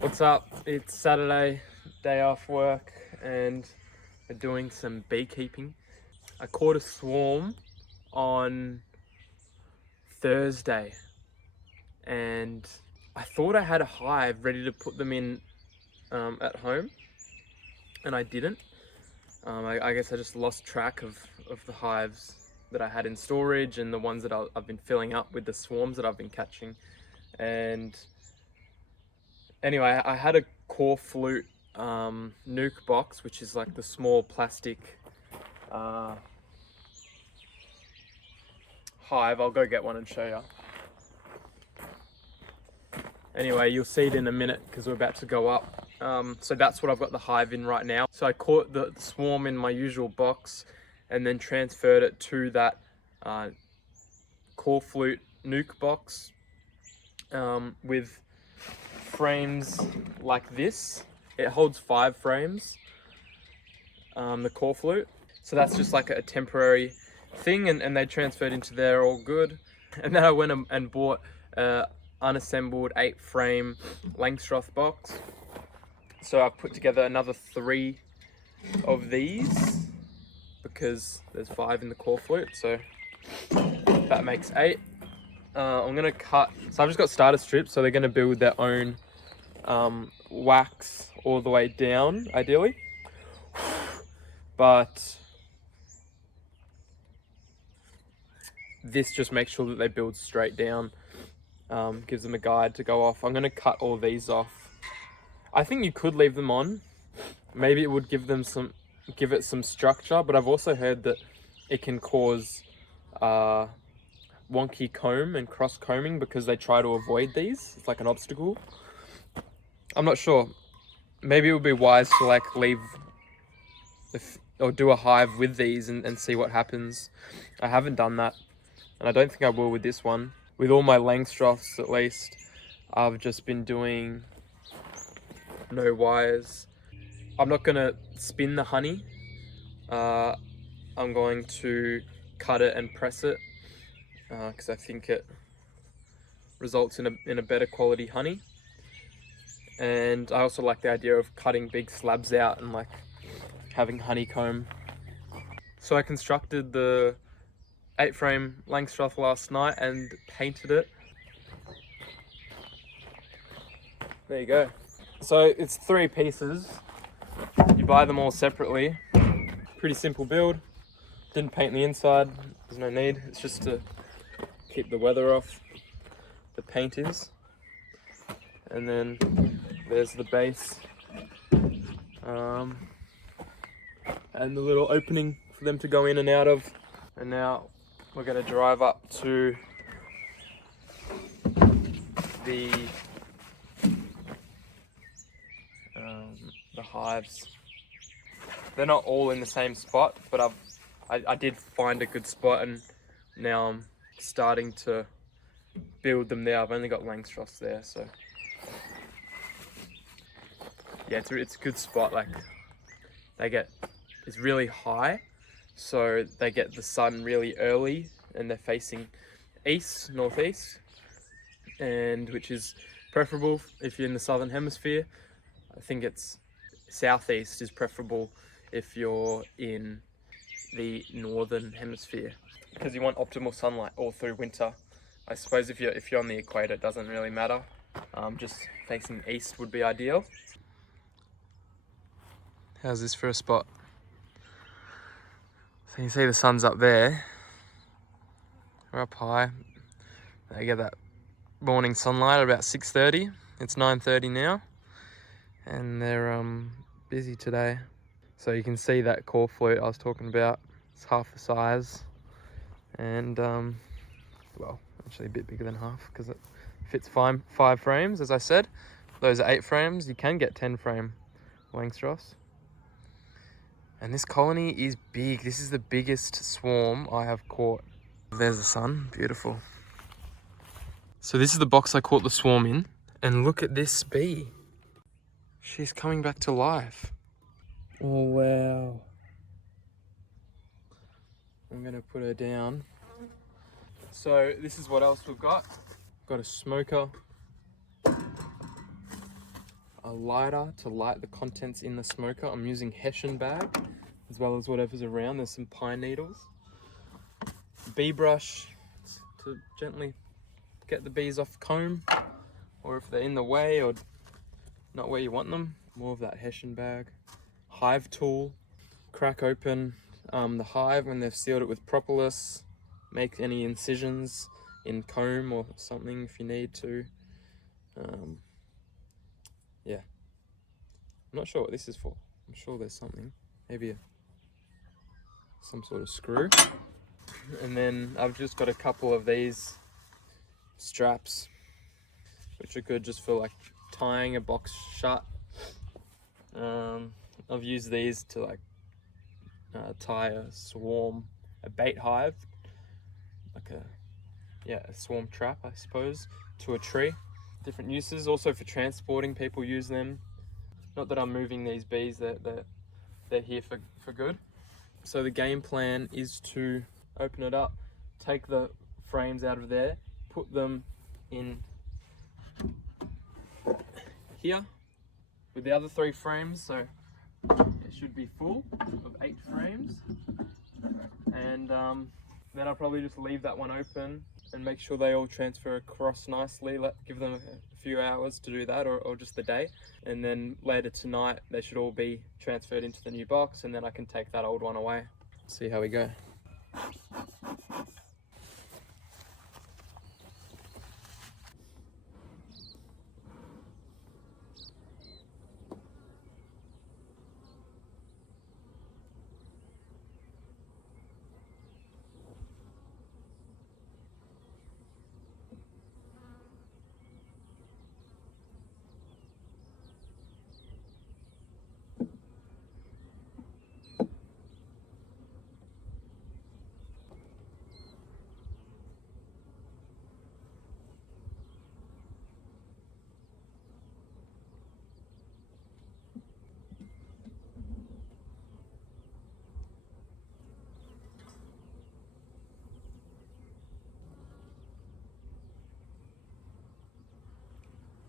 What's up? It's Saturday, day off work, and we're doing some beekeeping. I caught a swarm on Thursday, and I thought I had a hive ready to put them in at home, and I didn't. I guess I just lost track of the hives that I had in storage and the ones that I've been filling up with the swarms that I've been catching. And anyway, I had a core flute Nuc box, which is like the small plastic hive. I'll go get one and show you. Anyway, you'll see it in a minute because we're about to go up. So that's what I've got the hive in right now. So I caught the swarm in my usual box and then transferred it to that core flute Nuc box with frames like this. It holds 5 frames, the core flute. So that's just like a temporary thing, and they transferred into there all good. And then I went and bought unassembled 8-frame Langstroth box. So I've put together another 3 of these because there's 5 in the core flute, so that makes 8. I'm gonna cut, so I've just got starter strips, so they're gonna build their own wax all the way down, ideally. But this just makes sure that they build straight down, gives them a guide to go off. I'm gonna cut all these off. I think you could leave them on. Maybe it would give it some structure, but I've also heard that it can cause wonky comb and cross combing because they try to avoid these. It's like an obstacle. I'm not sure. Maybe it would be wise to like leave or do a hive with these and see what happens. I haven't done that, and I don't think I will with this one. With all my Langstroths, at least, I've just been doing no wires. I'm not gonna spin the honey. I'm going to cut it and press it because I think it results in a better quality honey. And I also like the idea of cutting big slabs out and like having honeycomb. So I constructed the 8-frame Langstroth last night and painted it. There you go. So it's 3 pieces. You buy them all separately. Pretty simple build. Didn't paint the inside. There's no need. It's just to keep the weather off. The paint is. And then there's the base. And the little opening for them to go in and out of. And now we're going to drive up to the hives. They're not all in the same spot, but I did find a good spot, and now I'm starting to build them there. I've only got Langstroths there, so yeah, it's a good spot. Like it's really high, so they get the sun really early, and they're facing east, northeast, and which is preferable if you're in the southern hemisphere. I think it's southeast is preferable if you're in the northern hemisphere, because you want optimal sunlight all through winter. I suppose if you're on the equator, it doesn't really matter. Just facing east would be ideal. How's this for a spot? So you can see the sun's up there. We're up high. They get that morning sunlight at about 6:30. It's 9:30 now, and they're busy today. So you can see that core flute I was talking about. It's half the size, and well, actually a bit bigger than half because it fits 5 frames, as I said. Those are 8 frames. You can get 10-frame Langstroths. And this colony is big. This is the biggest swarm I have caught. There's the sun, beautiful. So this is the box I caught the swarm in, and look at this bee. She's coming back to life. Oh, wow. I'm gonna put her down. So this is what else we've got. Got a smoker. a lighter to light the contents in the smoker. I'm using Hessian bag as well as whatever's around. There's some pine needles. Bee brush to gently get the bees off comb, or if they're in the way or not where you want them, more of that Hessian bag. Hive tool, crack open the hive when they've sealed it with propolis, make any incisions in comb or something if you need to. Yeah, I'm not sure what this is for. I'm sure there's something, maybe some sort of screw. And then I've just got a couple of these straps, which are good just for like tying a box shut. I've used these to like tie a bait hive, like a swarm trap, I suppose, to a tree. Different uses, also for transporting, people use them. Not that I'm moving these bees, they're here for good. So the game plan is to open it up, take the frames out of there, put them in here with the other 3 frames, so it should be full of 8 frames. And then I'll probably just leave that one open and make sure they all transfer across nicely. Give them a few hours to do that, or just the day. And then later tonight, they should all be transferred into the new box, and then I can take that old one away. See how we go.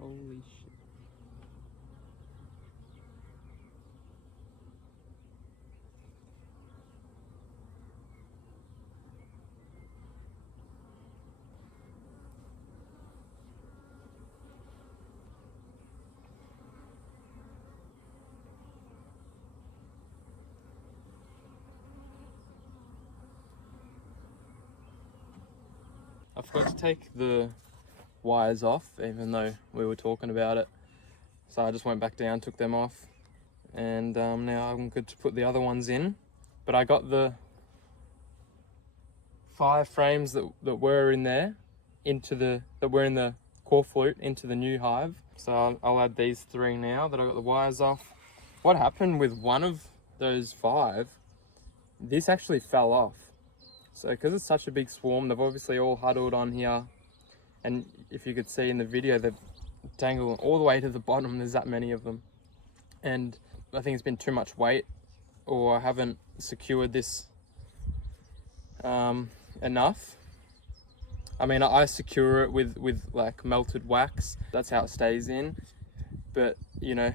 Holy shit. I forgot to take the wires off, even though we were talking about it. So I just went back down, took them off, and now I'm good to put the other ones in. But I got the 5 frames that were in there that were in the core flute into the new hive. So I'll add these 3 now that I got the wires off. What happened with one of those 5, this actually fell off. So because it's such a big swarm, they've obviously all huddled on here. And if you could see in the video, they're dangling all the way to the bottom. There's that many of them. And I think it's been too much weight, or I haven't secured this enough. I mean, I secure it with like melted wax. That's how it stays in. But, you know,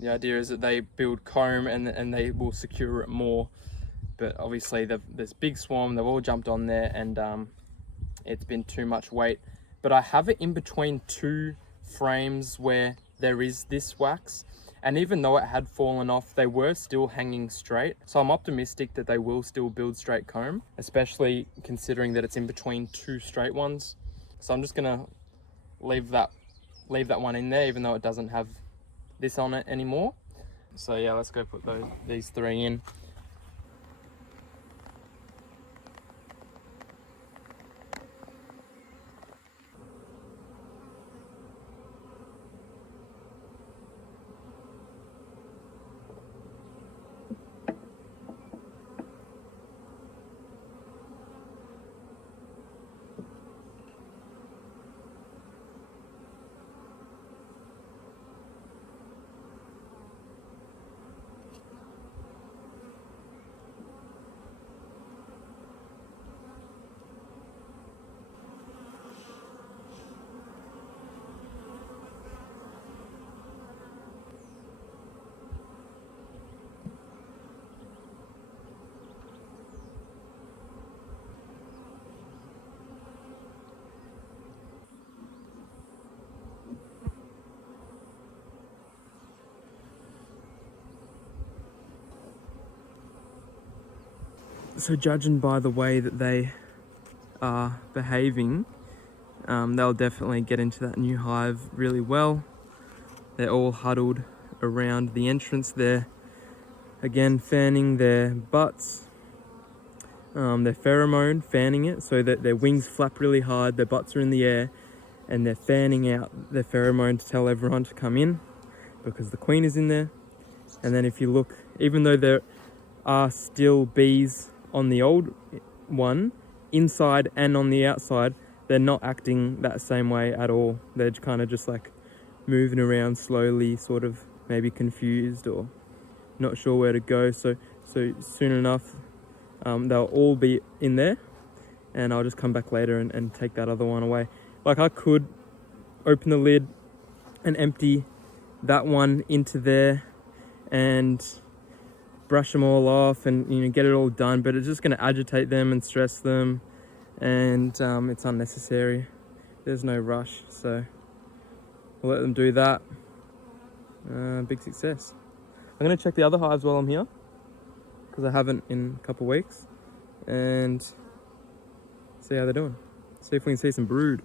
the idea is that they build comb and they will secure it more. But obviously there's big swarm, they've all jumped on there, and it's been too much weight. But I have it in between 2 frames where there is this wax, and even though it had fallen off, they were still hanging straight. So I'm optimistic that they will still build straight comb, especially considering that it's in between 2 straight ones. So I'm just gonna leave that one in there, even though it doesn't have this on it anymore. So yeah, let's go put these 3 in. So judging by the way that they are behaving, they'll definitely get into that new hive really well. They're all huddled around the entrance there, again fanning their butts, their pheromone, fanning it so that their wings flap really hard, their butts are in the air, and they're fanning out their pheromone to tell everyone to come in because the queen is in there. And then if you look, even though there are still bees on the old one, inside and on the outside, they're not acting that same way at all. They're kind of just like moving around slowly, sort of maybe confused or not sure where to go. So soon enough, they'll all be in there, and I'll just come back later and take that other one away. Like, I could open the lid and empty that one into there and brush them all off and, you know, get it all done, but it's just going to agitate them and stress them, and it's unnecessary. There's no rush, so we'll let them do that. Big success. I'm going to check the other hives while I'm here, because I haven't in a couple of weeks, and see how they're doing. See if we can see some brood.